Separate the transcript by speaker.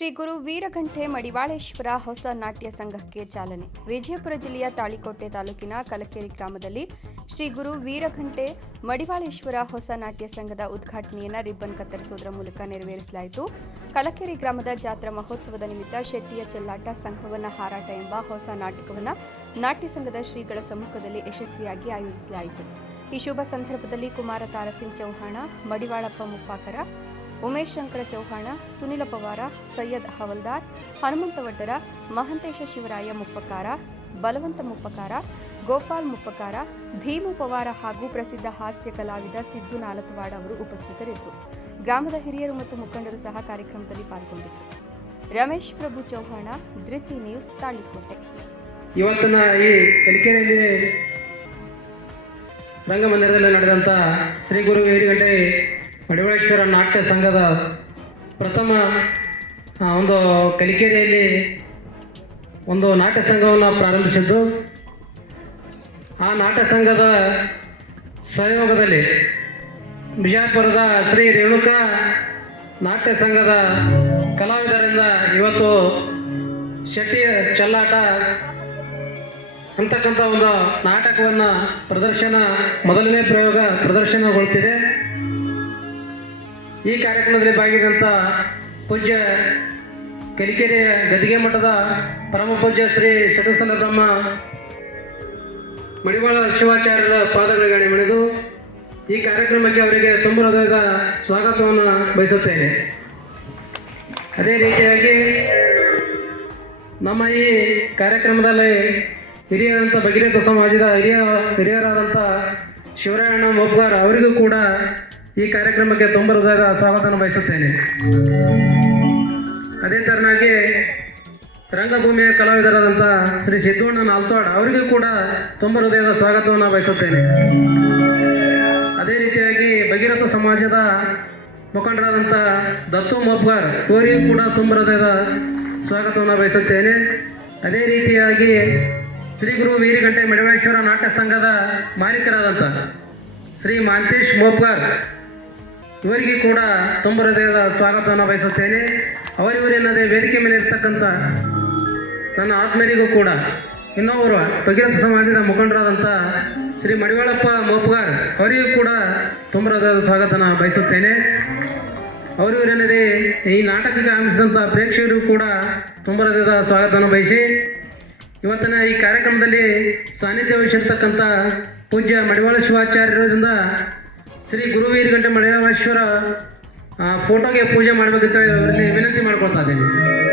Speaker 1: ಶ್ರೀ ಗುರು ವೀರಘಂಟೆ ಮಡಿವಾಳೇಶ್ವರ ಹೊಸ ನಾಟ್ಯ ಸಂಘಕ್ಕೆ ಚಾಲನೆ. ವಿಜಯಪುರ ಜಿಲ್ಲೆಯ ತಾಳಿಕೋಟೆ ತಾಲೂಕಿನ ಕಲಕೇರಿ ಗ್ರಾಮದಲ್ಲಿ ಶ್ರೀ ಗುರು ವೀರಘಂಟೆ ಮಡಿವಾಳೇಶ್ವರ ಹೊಸ ನಾಟ್ಯ ಸಂಘದ ಉದ್ಘಾಟನೆಯನ್ನು ರಿಬ್ಬನ್ ಕತ್ತರಿಸುವುದರ ಮೂಲಕ ನೆರವೇರಿಸಲಾಯಿತು. ಕಲಕೇರಿ ಗ್ರಾಮದ ಜಾತ್ರಾ ಮಹೋತ್ಸವದ ನಿಮಿತ್ತ ಶೆಟ್ಟಿಯ ಚೆಲ್ಲಾಟ ಸಂಘವನ್ನ ಹಾರಾಟ ಎಂಬ ಹೊಸ ನಾಟಕವನ್ನು ನಾಟ್ಯ ಸಂಘದ ಶ್ರೀಗಳ ಸಮ್ಮುಖದಲ್ಲಿ ಯಶಸ್ವಿಯಾಗಿ ಆಯೋಜಿಸಲಾಯಿತು. ಈ ಶುಭ ಸಂದರ್ಭದಲ್ಲಿ ಕುಮಾರ ತಾರಸಿಂಗ್ ಚೌಹಾಣ, ಮಡಿವಾಳಪ್ಪ ಮುಪ್ಪಾಕರ ಉಮೇಶ್ ಶಂಕರ ಚೌಹಾಣ, ಸುನಿಲ ಪವಾರ, ಸೈಯದ್ ಹವಲ್ದಾರ್, ಹನುಮಂತ ವಡ್ಡರ, ಮಹಂತೇಶ ಶಿವರಾಯ ಮುಪ್ಪಕಾರ, ಬಲವಂತ ಮುಪ್ಪಕಾರ, ಗೋಪಾಲ್ ಮುಪ್ಪಕಾರ, ಭೀಮು ಪವಾರ ಹಾಗೂ ಪ್ರಸಿದ್ಧ ಹಾಸ್ಯ ಕಲಾವಿದ ಸಿದ್ದು ನಾಲತ್ವಾಡ್ ಅವರು ಉಪಸ್ಥಿತರಿದ್ದರು. ಗ್ರಾಮದ ಹಿರಿಯರು ಮತ್ತು ಮುಖಂಡರು ಸಹ ಕಾರ್ಯಕ್ರಮದಲ್ಲಿ ಪಾಲ್ಗೊಂಡಿದ್ದರು. ರಮೇಶ್ ಪ್ರಭು ಚೌಹಾಣ, ಧೃತಿ ನ್ಯೂಸ್, ತಾಳಿಕೋಟೆ.
Speaker 2: ಇವತ್ತಿನ ಈ ಕಲಿಕೆರೆಯಲ್ಲಿ ರಂಗಮಂದಿರದಲ್ಲಿ ನಡೆದಂಥ ಶ್ರೀ ಗುರು ವೀರಗಂಟೆ ಮಡಿವಾಳೇಶ್ವರ ನಾಟ್ಯ ಸಂಘದ ಪ್ರಥಮ ಒಂದು ಕಲಿಕೆರೆಯಲ್ಲಿ ಒಂದು ನಾಟ್ಯ ಸಂಘವನ್ನು ಪ್ರಾರಂಭಿಸಿದ್ದು. ಆ ನಾಟ್ಯ ಸಂಘದ ಸಹಯೋಗದಲ್ಲಿ ಬಿಜಾಪುರದ ಶ್ರೀ ರೇಣುಕಾ ನಾಟ್ಯ ಸಂಘದ ಕಲಾವಿದರಿಂದ ಇವತ್ತು ಶೆಟ್ಟಿ ಚಲ್ಲಾಟ ಅಂತಕ್ಕಂಥ ಒಂದು ನಾಟಕವನ್ನು ಪ್ರದರ್ಶನ, ಮೊದಲನೇ ಪ್ರಯೋಗ ಪ್ರದರ್ಶನಗೊಳ್ತಿದೆ. ಈ ಕಾರ್ಯಕ್ರಮದಲ್ಲಿ ಭಾಗಿಯಾದಂಥ ಪೂಜ್ಯ ಕಲಿಕೆರೆ ಗದಿಗೆ ಮಠದ ಪರಮ ಪೂಜ್ಯ ಶ್ರೀ ಚತುಸ್ಥಲ ಬ್ರಹ್ಮ ಮಡಿವಾಳ ಶಿವಾಚಾರ್ಯರ ಪಾದಗಳಿಗೆ ಮಣಿದು ಈ ಕಾರ್ಯಕ್ರಮಕ್ಕೆ ಅವರಿಗೆ ತುಂಬ ಸ್ವಾಗತವನ್ನು ಬಯಸುತ್ತೇನೆ. ಅದೇ ರೀತಿಯಾಗಿ ನಮ್ಮ ಈ ಕಾರ್ಯಕ್ರಮದಲ್ಲಿ ಹಿರಿಯರಂಥ ಭಗೀರಥ ಸಮಾಜದ ಹಿರಿಯ ಹಿರಿಯರಾದಂಥ ಶಿವರಾಯಣ್ಣ ಮೊಬ್ಬಾರ್ ಅವರಿಗೂ ಕೂಡ ಈ ಕಾರ್ಯಕ್ರಮಕ್ಕೆ ತುಂಬ ಹೃದಯದ ಸ್ವಾಗತವನ್ನು ಬಯಸುತ್ತೇನೆ. ಅದೇ ತರನಾಗಿ ರಂಗಭೂಮಿಯ ಕಲಾವಿದರಾದಂಥ ಶ್ರೀ ಸಿದ್ದಣ್ಣ ನಾಲ್ತೋಡ್ ಅವರಿಗೂ ಕೂಡ ತುಂಬ ಹೃದಯದ ಸ್ವಾಗತವನ್ನು ಬಯಸುತ್ತೇನೆ. ಅದೇ ರೀತಿಯಾಗಿ ಭಗೀರಥ ಸಮಾಜದ ಮುಖಂಡರಾದಂಥ ದತ್ತು ಮೊಬ್ಗಾರ್ ಅವರಿಗೂ ಕೂಡ ತುಂಬ ಹೃದಯದ ಸ್ವಾಗತವನ್ನು ಬಯಸುತ್ತೇನೆ. ಅದೇ ರೀತಿಯಾಗಿ ಶ್ರೀ ಗುರು ವೀರಗಂಟೆ ಮಡವೇಶ್ವರ ನಾಟ್ಯ ಸಂಘದ ಮಾಲೀಕರಾದಂಥ ಶ್ರೀ ಮಾಂತೇಶ್ ಮೋಬ್ಗಾರ್ ಇವರಿಗೆ ಕೂಡ ತುಂಬ ಹೃದಯದ ಸ್ವಾಗತವನ್ನು ಬಯಸುತ್ತೇನೆ. ಅವರಿವರೇನದೇ ವೇದಿಕೆ ಮೇಲೆ ಇರ್ತಕ್ಕಂಥ ನನ್ನ ಆತ್ಮೀಯರಿಗೂ ಕೂಡ ಇನ್ನೊಬ್ಬರು ಭಗೀರಥ ಸಮಾಜದ ಮುಖಂಡರಾದಂಥ ಶ್ರೀ ಮಡಿವಾಳಪ್ಪ ಮೋಪ್ಗಾರ್ ಅವರಿಗೂ ಕೂಡ ತುಂಬ ಹೃದಯದ ಸ್ವಾಗತನ ಬಯಸುತ್ತೇನೆ. ಅವರಿವರೇನದೇ ಈ ನಾಟಕಕ್ಕೆ ಆಗಮಿಸಿದಂಥ ಪ್ರೇಕ್ಷಕರಿಗೂ ಕೂಡ ತುಂಬ ಹೃದಯದ ಸ್ವಾಗತವನ್ನು ಬಯಸಿ, ಇವತ್ತಿನ ಈ ಕಾರ್ಯಕ್ರಮದಲ್ಲಿ ಸಾನ್ನಿಧ್ಯ ವಹಿಸಿರ್ತಕ್ಕಂಥ ಪೂಜ್ಯ ಮಡಿವಾಳ ಶಿವಾಚಾರ್ಯರಿಂದ ಶ್ರೀ ಗುರುವೀರಗಂಟೆ ಗಂಟೆ ಫೋಟೋಗೆ ಪೂಜೆ ಮಾಡಬೇಕಂತ ವಿನಂತಿ ಮಾಡ್ಕೊಳ್ತಾ ಇದ್ದೇನೆ.